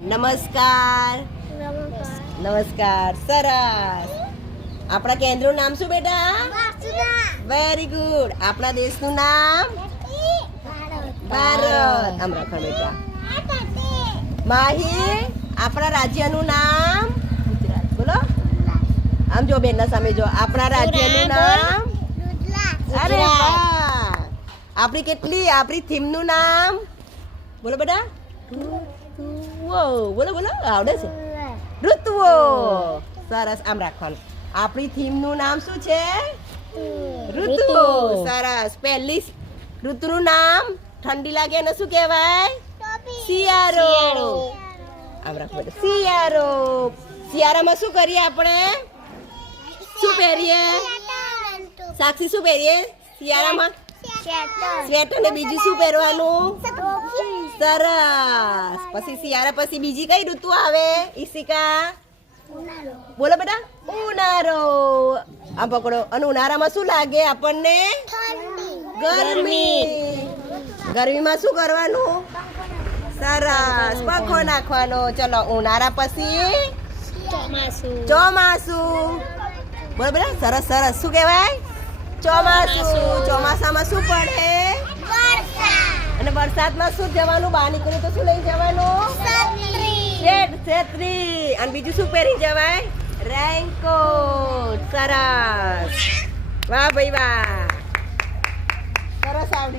નમસ્કાર. નમસ્કાર. સરસ. આપણા કેન્દ્રનું નામ શું બેટા? Very good. આપણા દેશનું નામ? ભારત. આમ રાખો બેટા. માહી, આપણા રાજ્યનું નામ? ગુજરાત. બોલો. આમ જો બેનના સામે જો. આપણા રાજ્યનું નામ? અરે વાહ. આપણી થીમનું નામ? બોલો બેટા. બોલો બોલો, આવડે છે? ઋતુઓ. સરસ. આમ રાખવાનું. આપણી થીમનું નામ શું છે? ઋતુઓ. સરસ. પહેલી ઋતુનું નામ ઠંડી લાગે એને શું કહેવાય? શિયાળો. આમ રાખો બેટા. શિયાળો. શિયાળામાં શું કરીએ આપણે? શું પહેરીએ? સાક્ષી શું પહેરીએ શિયાળામાં? સ્વેટર. ને બીજું શું પહેરવાનું? સરસ. પછી શિયાળા પછી બીજી કઈ ઋતુ આવે? ઈશિકા બોલો બેટા. ઉનાળો. આમ પકડો. અને ઉનાળામાં શું લાગે આપણને? ગરમી. ગરમીમાં શું કરવાનું? સરસ. પંખો નાખવાનો. ચલો. ઉનાળા પછી ચોમાસું. બોલો બેટા. સરસ સરસ. શું કહેવાય? ચોમાસું. ચોમાસામાં શું પડે? અને વરસાદમાં શું જવાનું? બહાર નીકળ્યું તો શું લઈ જવાનું? છત્રી. અને બીજું શું પહેરી જવાય? રેનકોટ. સરસ. વાહ ભાઈ વાહ. સરસ આવડી.